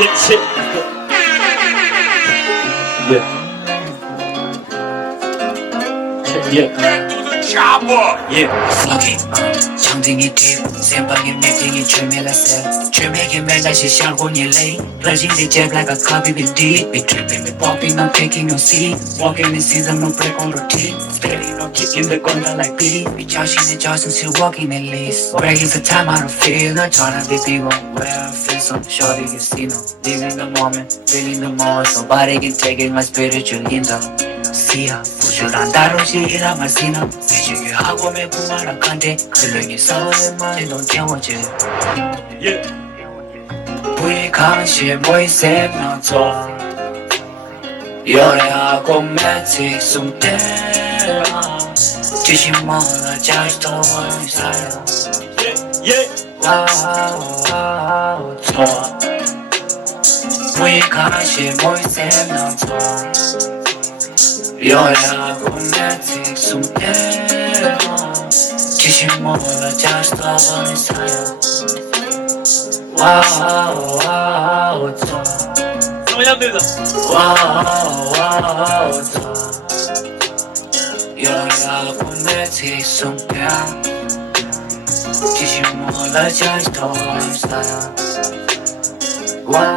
Yeah, shit. Yeah. Yeah. Yeah. Fuck it,想听你听，先把你没听你全面来塞，全面给没那些想过你累，热情的接来个 copy with D, be tripping, be popping, I'm taking your seat, walking in season, no break on routine, steady, no kicking the gun like B, be joshing still walking at least, breaking the time I don't feel, not trying to be people, where I feel so shorty can see no, living the moment, feeling the most, nobody can take it, my spiritual intel. 시야 부실한 다루시라 말시나 비중이 하고 매 부마라 간대 글릉이 싸우는 말이 넌 깨워져 Yeah. 부익하시 모이셈 나서 열애하고 매직 숨대 뒤심 몰라 자식도 원사요 Yeah. 와우 좋아 부익하시 모이셈 나서 열하고 매직 숨대 지시 몰라 자식도 버린 사요 와우 와우 좋아 성향들다. 와우 와우 좋아 열하고 매직 숨대 지시 몰라 자식도 버린 사요 와우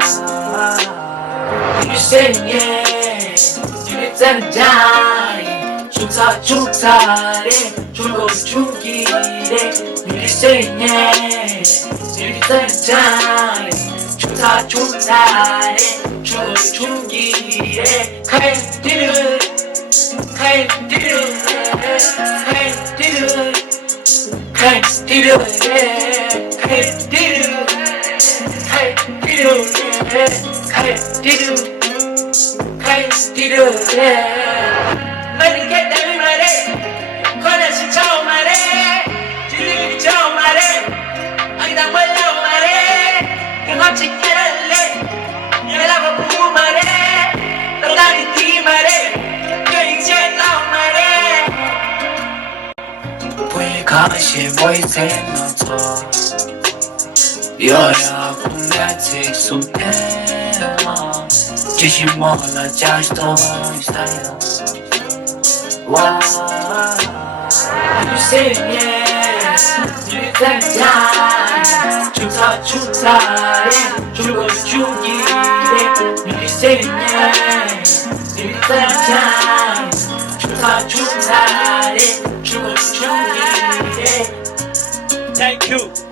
You say yeah 짜는 자리 좋다 좋다래 줄고 죽기래 미리 세네 미리 짜는 자리 좋다 좋다래 줄고 죽기래 칼디르 칼디르 칼디르 칼디르 칼디르 칼디르 칼디르 많이 깼다는 말에 권한시 처음 말해 진리기 처음 말해 아기다 말라고 말해 경험치 깨달래 열하고 부부 말해 너다니 뒤 말해 여행시에 나온 말해 불가시 모이세 너도 열하고 매직 숨대 지시 몰라 자식도 사요 와 You say yes 유리한 자 좋다 좋다래 죽어 죽이래 You say yes 유리한 자 좋다 좋다래 죽어 죽이래 Thank you.